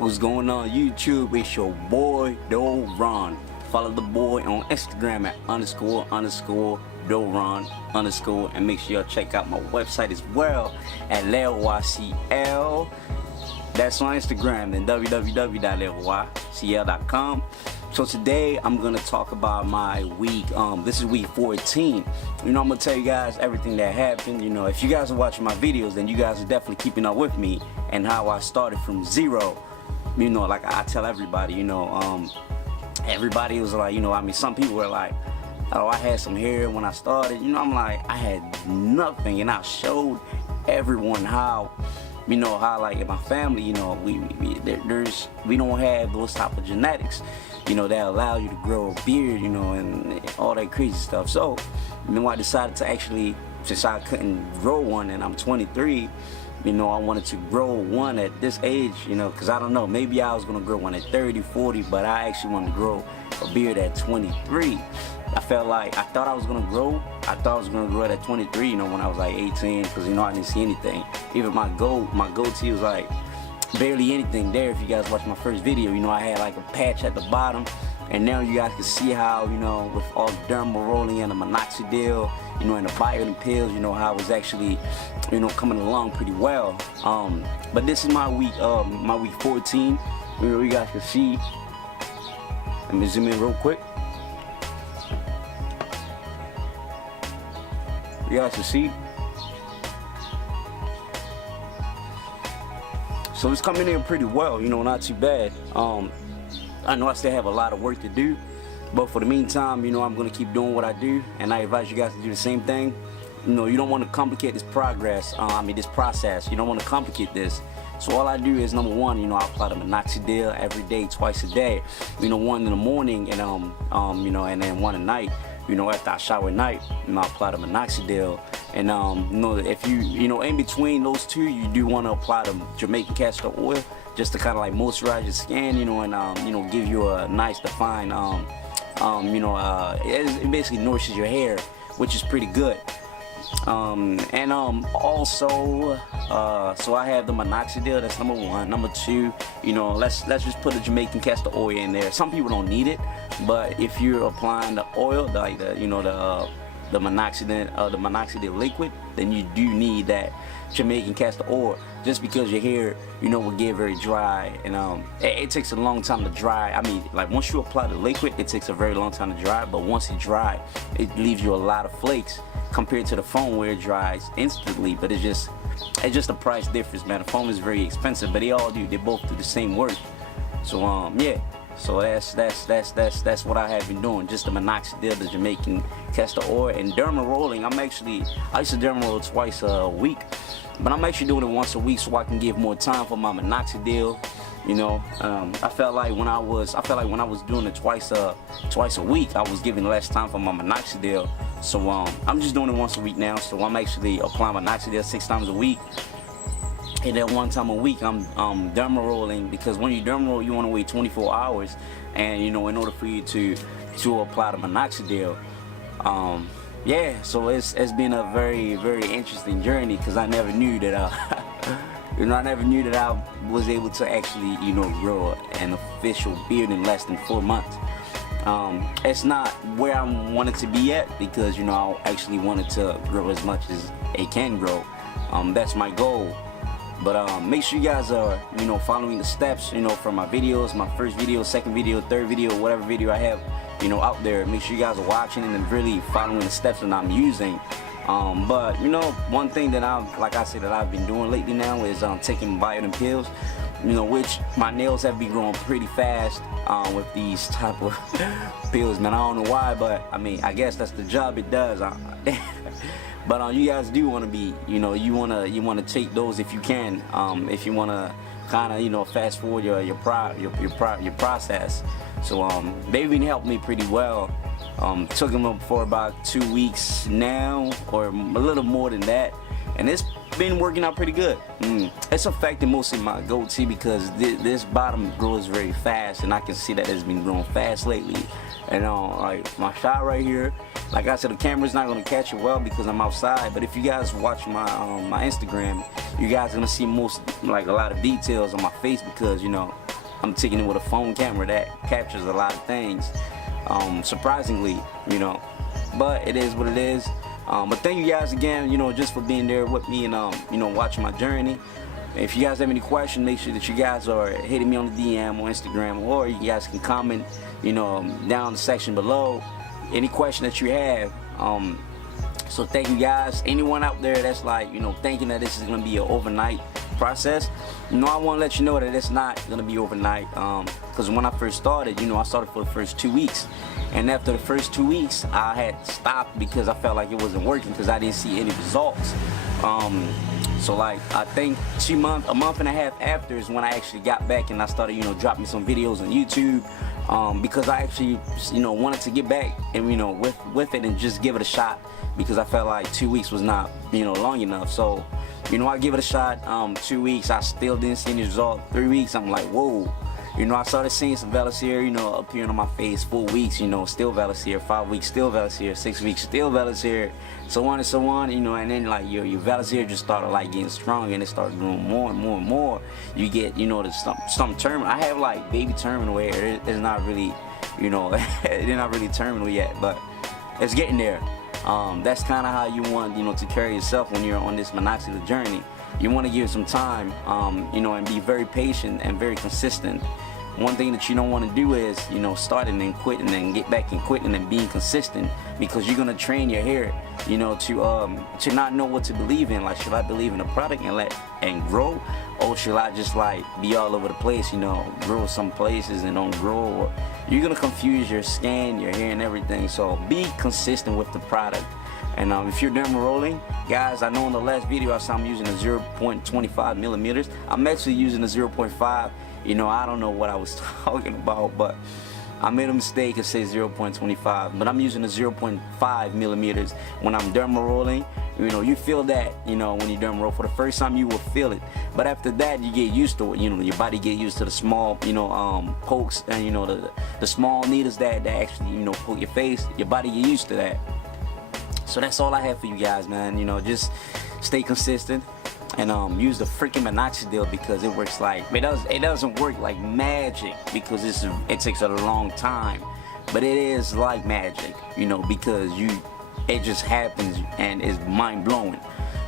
What's going on YouTube? It's your boy Doron. Follow the boy on Instagram at __Doron_ and make sure y'all check out my website as well at LYCL. That's on Instagram and www.lycl.com. So today I'm gonna talk about my week. This is week 14. I'm gonna tell you guys everything that happened. If you guys are watching my videos, then you guys are definitely keeping up with me and how I started from zero. Like I tell everybody, everybody was like, some people were like, oh, I had some hair when I started. I'm like, I had nothing, and I showed everyone how, how like in my family, we don't have those type of genetics, that allow you to grow a beard, and all that crazy stuff. So, I decided to actually, since I couldn't grow one, and I'm 23. I wanted to grow one at this age, because I don't know, maybe I was going to grow one at 30, 40, but I actually wanted to grow a beard at 23. I thought I was going to grow it at 23, when I was like 18, because, I didn't see anything. Even my goatee was like barely anything there. If you guys watched my first video, I had like a patch at the bottom. And now you guys can see how, with all the dermal rolling and the Minoxidil, and the biotin pills, how it was actually, coming along pretty well. But this is my week 14. You guys can see. Let me zoom in real quick. You guys can see. So it's coming in pretty well, not too bad. I know I still have a lot of work to do, but for the meantime, I'm going to keep doing what I do, and I advise you guys to do the same thing. You don't want to complicate this process. You don't want to complicate this. So all I do is, number one, I apply the Minoxidil every day, twice a day. One in the morning and and then one at night. After I shower at night, I apply the Minoxidil. And if you in between those two, you do want to apply the Jamaican castor oil, just to kind of like moisturize your skin, and give you a nice defined, it basically nourishes your hair, which is pretty good. Also, so I have the Minoxidil. That's number one. Number two, let's just put the Jamaican castor oil in there. Some people don't need it, but if you're applying the oil, like the Minoxidil liquid, then you do need that Jamaican castor oil, just because your hair, will get very dry, and it takes a long time to dry. Like once you apply the liquid, it takes a very long time to dry, but once it dry, it leaves you a lot of flakes compared to the foam where it dries instantly. But it's just a price difference, man. The foam is very expensive, but they both do the same work. So yeah. So that's what I have been doing. Just the Minoxidil, the Jamaican castor oil, and derma rolling. I used to derma roll twice a week, but I'm actually doing it once a week so I can give more time for my Minoxidil. I felt like when I was doing it twice a week, I was giving less time for my Minoxidil. So I'm just doing it once a week now. So I'm actually applying Minoxidil 6 times a week. And then one time a week I'm derma rolling, because when you derma roll, you want to wait 24 hours, and in order for you to apply the Minoxidil. Yeah, so it's been a very, very interesting journey, because I never knew that I was able to actually grow an official beard in less than 4 months. It's not where I wanted to be at, because I actually wanted to grow as much as it can grow. That's my goal. But make sure you guys are following the steps from my videos, my first video, second video, third video, whatever video I have out there. Make sure you guys are watching and really following the steps that I'm using. But one thing that I've been doing lately now is taking biotin pills, which my nails have been growing pretty fast with these type of pills, man. I don't know why, but I guess that's the job it does. But you guys do want to be, you want to take those if you can, if you want to kind of, fast forward your process. So they've been helping me pretty well. Took them up for about 2 weeks now, or a little more than that, and it's been working out pretty good. It's affecting mostly my goatee, because this bottom grows very fast, and I can see that it's been growing fast lately. And like my shot right here, like I said, the camera's not gonna catch it well because I'm outside, but if you guys watch my my Instagram, you guys are gonna see a lot of details on my face, because I'm taking it with a phone camera that captures a lot of things, surprisingly, you know. But it is what it is. But thank you guys again, you know, just for being there with me and you know, watching my journey. If you guys have any questions, make sure that you guys are hitting me on the DM on Instagram, or you guys can comment, you know, down in the section below any question that you have. So thank you guys. Anyone out there that's like, you know, thinking that this is gonna be an overnight process, you know, I want to let you know that it's not gonna be overnight. Because when I first started, you know, I started for the first 2 weeks, and after the first 2 weeks, I had stopped because I felt like it wasn't working because I didn't see any results. So like, I think a month and a half after is when I actually got back and I started, you know, dropping some videos on YouTube, because I actually, you know, wanted to get back and, you know, with it and just give it a shot, because I felt like 2 weeks was not, you know, long enough. So, you know, I give it a shot. 2 weeks, I still didn't see any result. 3 weeks, I'm like, whoa. You know, I started seeing some vellus here, you know, appearing on my face. 4 weeks, you know, still vellus here. 5 weeks, still vellus here. 6 weeks, still vellus here. So on and so on, you know, and then like your vellus here just started like getting strong, and it started growing more and more and more. You get, you know, some terminal. I have like baby terminal hair. It's not really, you know, they're not really terminal yet, but it's getting there. That's kind of how you want, you know, to carry yourself when you're on this minoxidil journey. You want to give some time, you know, and be very patient and very consistent. One thing that you don't want to do is, you know, start and then quit and then get back and quit and then being consistent, because you're gonna train your hair, you know, to not know what to believe in. Like, should I believe in a product and grow, or should I just like be all over the place, you know, grow some places and don't grow? Or you're gonna confuse your skin, your hair, and everything. So be consistent with the product. And if you're derma rolling, guys, I know in the last video I saw I'm using a 0.25 millimeters. I'm actually using a 0.5. You know, I don't know what I was talking about, but I made a mistake and say 0.25, but I'm using a 0.5 millimeters when I'm derma rolling. You know, you feel that, you know, when you derma roll for the first time, you will feel it. But after that, you get used to it. You know, your body get used to the small, you know, pokes and, you know, the small needles that actually, you know, poke your face. Your body get used to that. So that's all I have for you guys, man. You know, just stay consistent and use the freaking minoxidil, because it works like it doesn't work like magic, because it takes a long time, but it is like magic, you know, because it just happens and it's mind-blowing.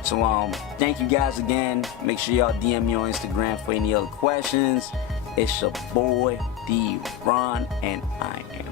So thank you guys again. Make sure y'all DM me on Instagram for any other questions. It's your boy D Ron, and I am